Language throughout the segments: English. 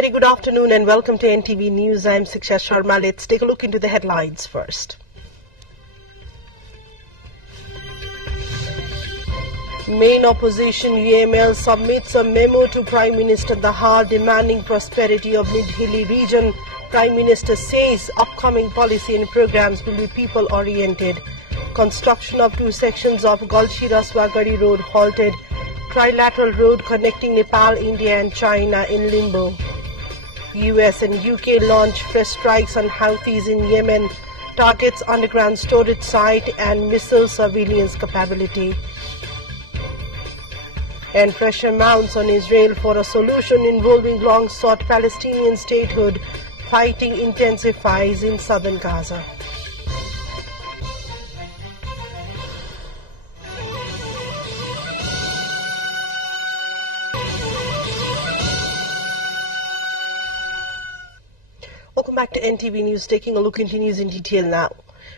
very good afternoon and welcome to NTV News. I'm Siksha Sharma. Let's take a look into the headlines first. Main opposition UML submits a memo to Prime Minister Dahal demanding prosperity of Mid-Hilly region. Prime Minister says upcoming policy and programs will be people-oriented. Construction of 2 sections of Galchi-Raswagari road halted. Trilateral road connecting Nepal, India and China in limbo. US and UK launch fresh strikes on Houthis in Yemen. Targets underground storage site and missile surveillance capability. And pressure mounts on Israel for a solution involving long-sought Palestinian statehood. Fighting intensifies in southern Gaza. Welcome back to NTV News, taking a look into news in detail now.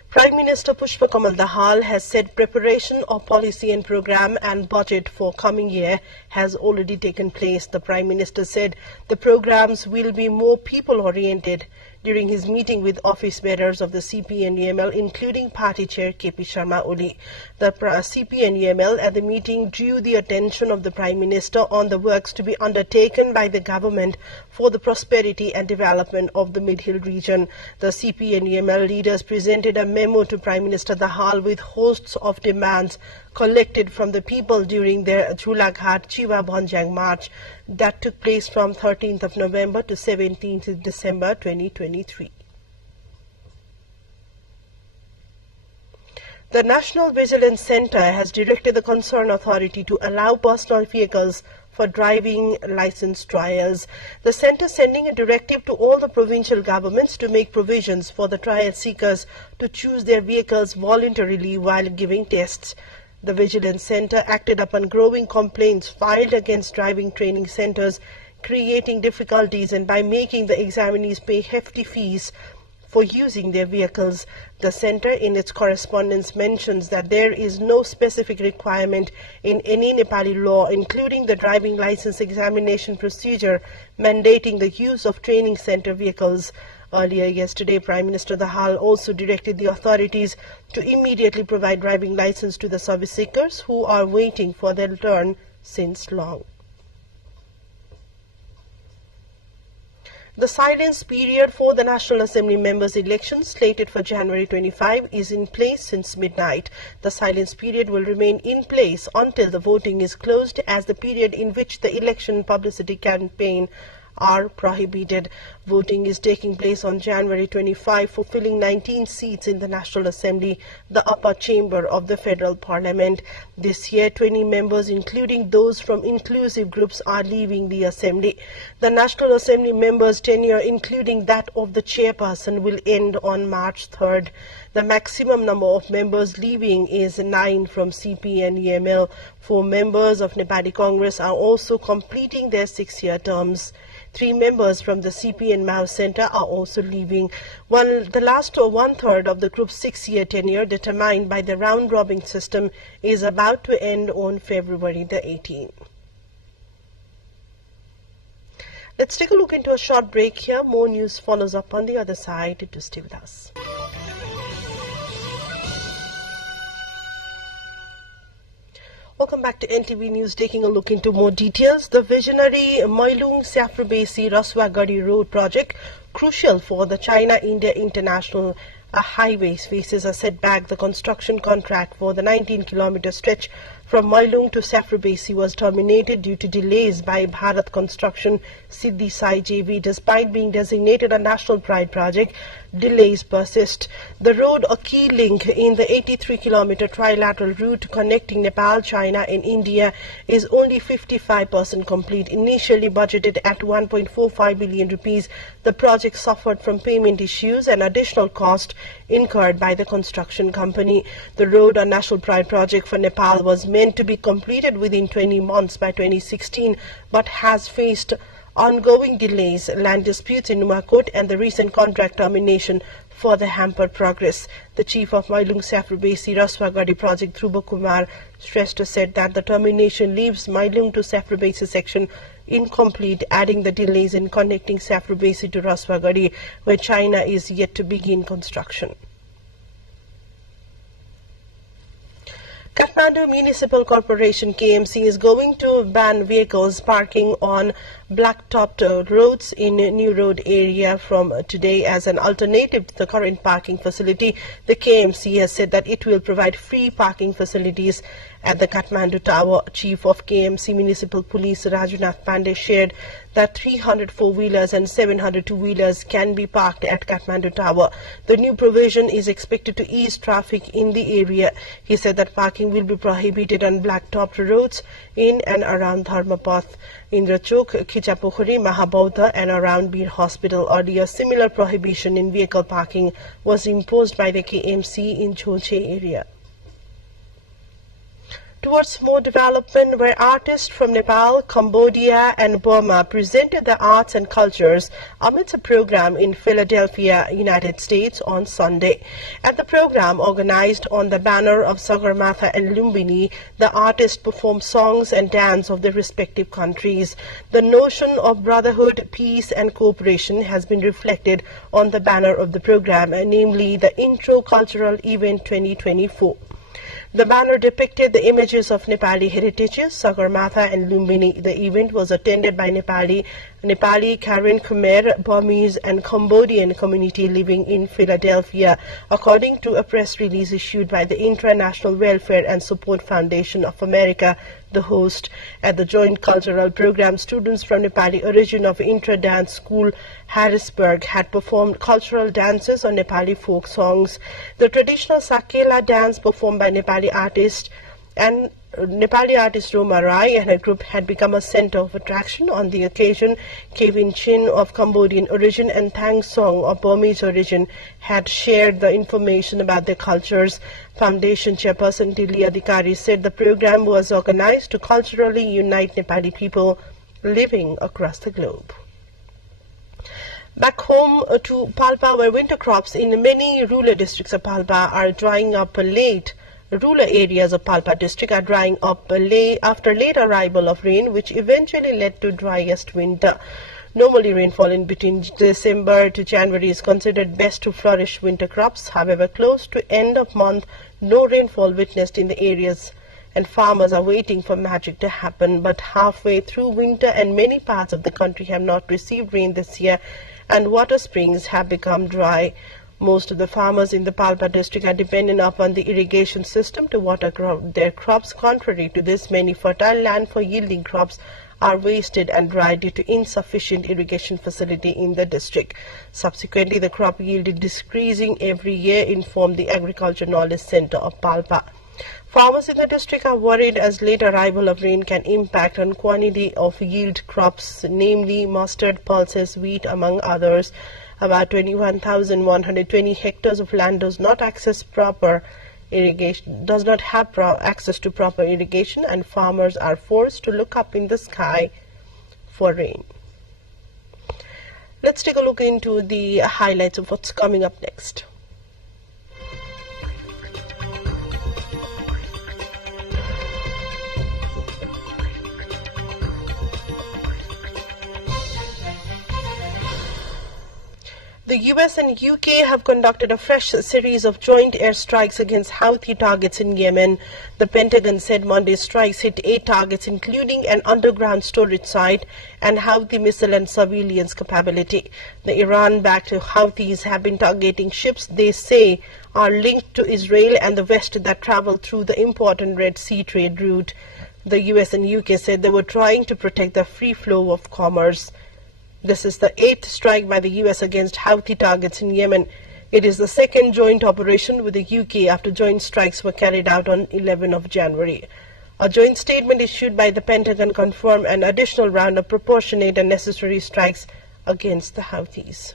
Prime Minister Pushpa Kamal Dahal has said preparation of policy and program and budget for coming year has already taken place. The Prime Minister said the programs will be more people-oriented. During his meeting with office bearers of the CP and UML, including Party Chair KP Sharma Oli, the CP and UML at the meeting drew the attention of the Prime Minister on the works to be undertaken by the government for the prosperity and development of the Mid-Hill region. The CP and UML leaders presented a memo to Prime Minister Dahal with hosts of demands collected from the people during their Julaghat Chiwa Bhanjang March that took place from 13th of November to 17th December 2023. The National Vigilance Centre has directed the concerned authority to allow personal vehicles for driving license trials. The centre sending a directive to all the provincial governments to make provisions for the trial seekers to choose their vehicles voluntarily while giving tests. The Vigilance Centre acted upon growing complaints filed against driving training centres, creating difficulties and by making the examinees pay hefty fees for using their vehicles. The centre in its correspondence mentions that there is no specific requirement in any Nepali law, including the driving licence examination procedure, mandating the use of training centre vehicles. Earlier yesterday, Prime Minister Dahal also directed the authorities to immediately provide driving licence to the service seekers who are waiting for their turn since long. The silence period for the National Assembly members' elections slated for January 25 is in place since midnight. The silence period will remain in place until the voting is closed, as the period in which the election publicity campaign are prohibited. Voting is taking place on January 25 for filling 19 seats in the National Assembly, the upper chamber of the Federal Parliament. This year, 20 members, including those from inclusive groups, are leaving the Assembly. The National Assembly members' tenure, including that of the chairperson, will end on March 3rd. The maximum number of members leaving is 9 from CP and UML. 4 members of Nepali Congress are also completing their 6-year terms. 3 members from the CP and Mao Centre are also leaving. The last one-third of the group's 6-year tenure, determined by the round-robin system, is about to end on February the 18th. Let's take a look into a short break here. More news follows up on the other side. To stay with us. Welcome back to NTV News, taking a look into more details. The visionary Mailung-Saprabesi-Raswagari road project, crucial for the China-India International Highways, faces a setback. The construction contract for the 19-kilometer stretch from Mailung to Saprabesi was terminated due to delays by Bharat Construction Siddhi Sai JV. Despite being designated a national pride project, delays persist. The road, a key link in the 83-kilometer trilateral route connecting Nepal, China and India, is only 55% complete. Initially budgeted at 1.45 billion rupees, the project suffered from payment issues and additional cost incurred by the construction company. The road, a national pride project for Nepal, was meant to be completed within 20 months by 2016, but has faced ongoing delays, land disputes in Numakot and the recent contract termination further hampered progress. The chief of Mailung-Saprabesi-Raswagari project, Dhruva Kumar Shrestha, said that the termination leaves Mailung to Saprabesi section incomplete, adding the delays in connecting Safrubesi to Raswagari, where China is yet to begin construction. Kathmandu Municipal Corporation KMC is going to ban vehicles parking on black-topped roads in New Road area from today as an alternative to the current parking facility. The KMC has said that it will provide free parking facilities at the Kathmandu Tower. Chief of KMC Municipal Police Rajunath Pandey shared that 300 four-wheelers and 700 two-wheelers can be parked at Kathmandu Tower. The new provision is expected to ease traffic in the area. He said that parking will be prohibited on black-topped roads in and around Dharmapath, Indrachok, Khichapokhuri, Mahabodha and around Bir Hospital. Earlier, similar prohibition in vehicle parking was imposed by the KMC in Choche area. Towards more development, where artists from Nepal, Cambodia and Burma presented their arts and cultures amidst a program in Philadelphia, United States on Sunday. At the program, organized on the banner of Sagarmatha and Lumbini, the artists performed songs and dance of their respective countries. The notion of brotherhood, peace and cooperation has been reflected on the banner of the program, namely the Intro Cultural Event 2024. The banner depicted the images of Nepali heritages, Sagarmatha and Lumbini. The event was attended by Nepali, Karen Khmer, Burmese and Cambodian community living in Philadelphia, according to a press release issued by the International Welfare and Support Foundation of America, the host. At the joint cultural program, students from Nepali origin of Intra Dance School, Harrisburg, had performed cultural dances on Nepali folk songs. The traditional Sakela dance performed by Nepali artist Roma Rai and her group had become a center of attraction. On the occasion, Kevin Chin of Cambodian origin and Thang Song of Burmese origin had shared the information about their cultures. Foundation chairperson Dili Adhikari said the program was organized to culturally unite Nepali people living across the globe. Back home to Palpa, where winter crops in many rural districts of Palpa are drying up late. Rural areas of Palpa district are drying up after late arrival of rain, which eventually led to driest winter. Normally, rainfall in between December to January is considered best to flourish winter crops. However, close to end of month, no rainfall witnessed in the areas, and farmers are waiting for magic to happen. But halfway through winter, and many parts of the country have not received rain this year, and water springs have become dry. Most of the farmers in the Palpa district are dependent upon the irrigation system to water their crops. Contrary to this, many fertile land for yielding crops are wasted and dry due to insufficient irrigation facility in the district. Subsequently, the crop yield is decreasing every year, informed the Agriculture Knowledge Center of Palpa. Farmers in the district are worried as late arrival of rain can impact on quantity of yield crops, namely mustard, pulses, wheat, among others. About 21,120 hectares of land does not have access to proper irrigation, and farmers are forced to look up in the sky for rain. Let's take a look into the highlights of what's coming up next. The US and UK have conducted a fresh series of joint airstrikes against Houthi targets in Yemen. The Pentagon said Monday's strikes hit 8 targets, including an underground storage site and Houthi missile and surveillance capability. The Iran-backed Houthis have been targeting ships they say are linked to Israel and the West that travel through the important Red Sea trade route. The US and UK said they were trying to protect the free flow of commerce. This is the 8th strike by the US against Houthi targets in Yemen. It is the second joint operation with the UK after joint strikes were carried out on 11th of January. A joint statement issued by the Pentagon confirmed an additional round of proportionate and necessary strikes against the Houthis.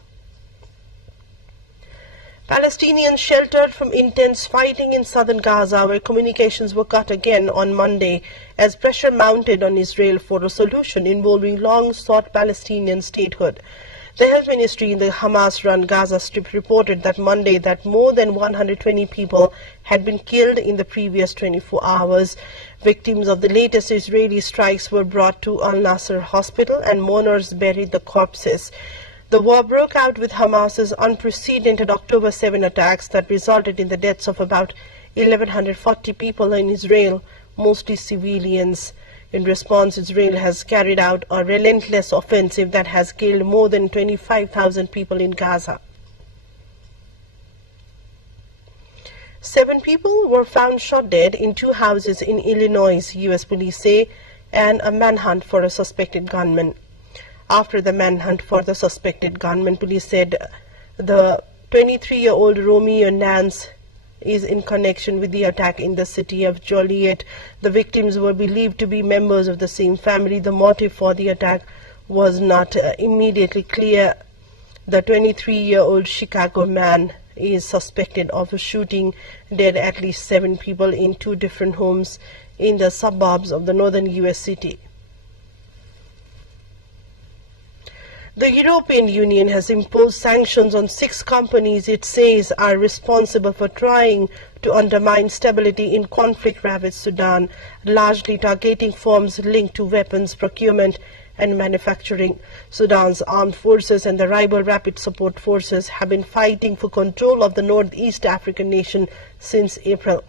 Palestinians sheltered from intense fighting in southern Gaza, where communications were cut again on Monday as pressure mounted on Israel for a solution involving long-sought Palestinian statehood. The health ministry in the Hamas-run Gaza Strip reported that Monday that more than 120 people had been killed in the previous 24 hours. Victims of the latest Israeli strikes were brought to Al-Nasser hospital and mourners buried the corpses. The war broke out with Hamas's unprecedented October 7 attacks that resulted in the deaths of about 1,140 people in Israel, mostly civilians. In response, Israel has carried out a relentless offensive that has killed more than 25,000 people in Gaza. 7 people were found shot dead in 2 houses in Illinois, U.S. police say, and a manhunt for a suspected gunman. After the manhunt for the suspected gunman, police said the 23-year-old Romeo Nance is in connection with the attack in the city of Joliet. The victims were believed to be members of the same family. The motive for the attack was not immediately clear. The 23-year-old Chicago man is suspected of shooting dead at least 7 people in 2 different homes in the suburbs of the northern U.S. city. The European Union has imposed sanctions on 6 companies it says are responsible for trying to undermine stability in conflict-ravaged Sudan, largely targeting firms linked to weapons procurement and manufacturing. Sudan's armed forces and the rival Rapid Support Forces have been fighting for control of the northeast African nation since April.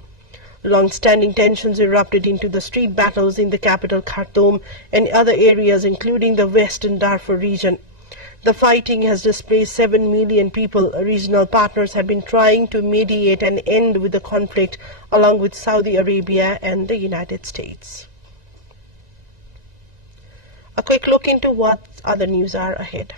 Long-standing tensions erupted into the street battles in the capital Khartoum and other areas, including the western Darfur region. The fighting has displaced 7 million people. Regional partners have been trying to mediate an end with the conflict, along with Saudi Arabia and the United States. A quick look into what other news are ahead.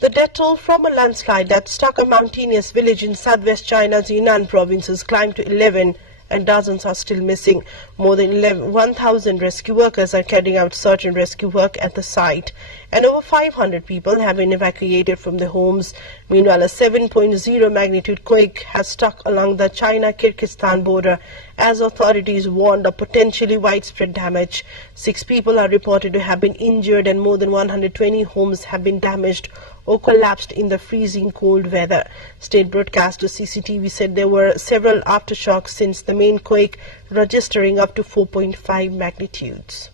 The death toll from a landslide that struck a mountainous village in southwest China's Yunnan province has climbed to 11 and dozens are still missing. More than 1,000 rescue workers are carrying out search and rescue work at the site, and over 500 people have been evacuated from their homes. Meanwhile, a 7.0 magnitude quake has struck along the China-Kyrgyzstan border as authorities warned of potentially widespread damage. 6 people are reported to have been injured and more than 120 homes have been damaged or collapsed in the freezing cold weather. State broadcaster CCTV said there were several aftershocks since the main quake, registering up to 4.5 magnitudes.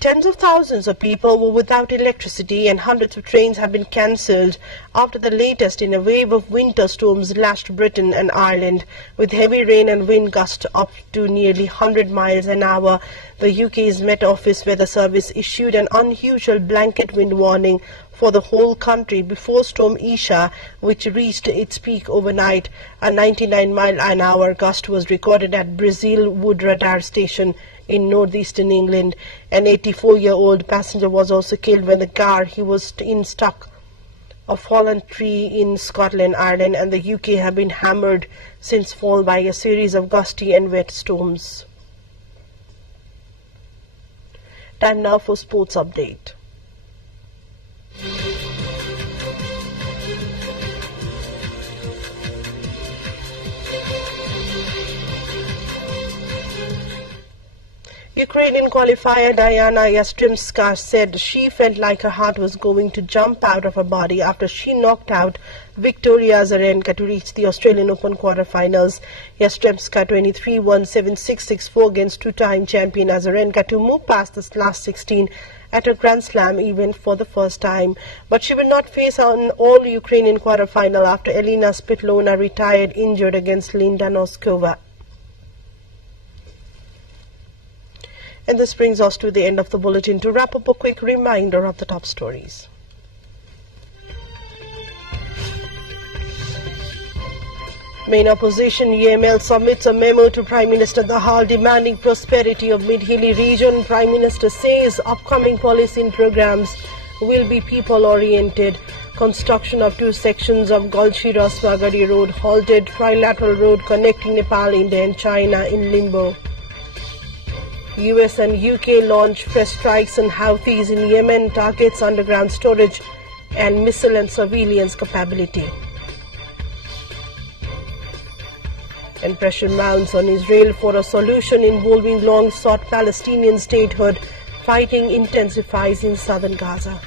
Tens of thousands of people were without electricity and hundreds of trains have been cancelled after the latest in a wave of winter storms lashed Britain and Ireland. With heavy rain and wind gusts up to nearly 100 miles an hour, the UK's Met Office Weather Service issued an unusual blanket wind warning for the whole country before Storm Isha, which reached its peak overnight. A 99-mile-an-hour gust was recorded at Brazil Wood Radar Station in northeastern England. An 84-year-old passenger was also killed when the car he was in struck a fallen tree in Scotland, Ireland, and the UK have been hammered since fall by a series of gusty and wet storms. Time now for sports update. Ukrainian qualifier Diana Yastremska said she felt like her heart was going to jump out of her body after she knocked out Victoria Azarenka to reach the Australian Open quarterfinals. Yastremska 23 won 7-6, 6-4 against 2-time champion Azarenka to move past the last 16 at a Grand Slam event for the first time. But she will not face an all-Ukrainian quarterfinal after Elena Spitlona retired injured against Linda Noskova. And this brings us to the end of the bulletin. To wrap up, a quick reminder of the top stories. Main opposition UML submits a memo to Prime Minister Dahal demanding prosperity of Mid-Hilly region. Prime Minister says upcoming policy and programs will be people-oriented. Construction of 2 sections of Galchira-Swagari Road halted. Trilateral road connecting Nepal, India and China in limbo. US and UK launch fresh strikes on Houthis in Yemen, targets underground storage and missile and surveillance capability. and pressure mounts on Israel for a solution involving long-sought Palestinian statehood. Fighting intensifies in southern Gaza.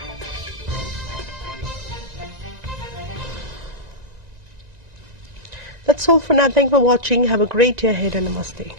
That's all for now. Thank you for watching. Have a great day ahead and namaste.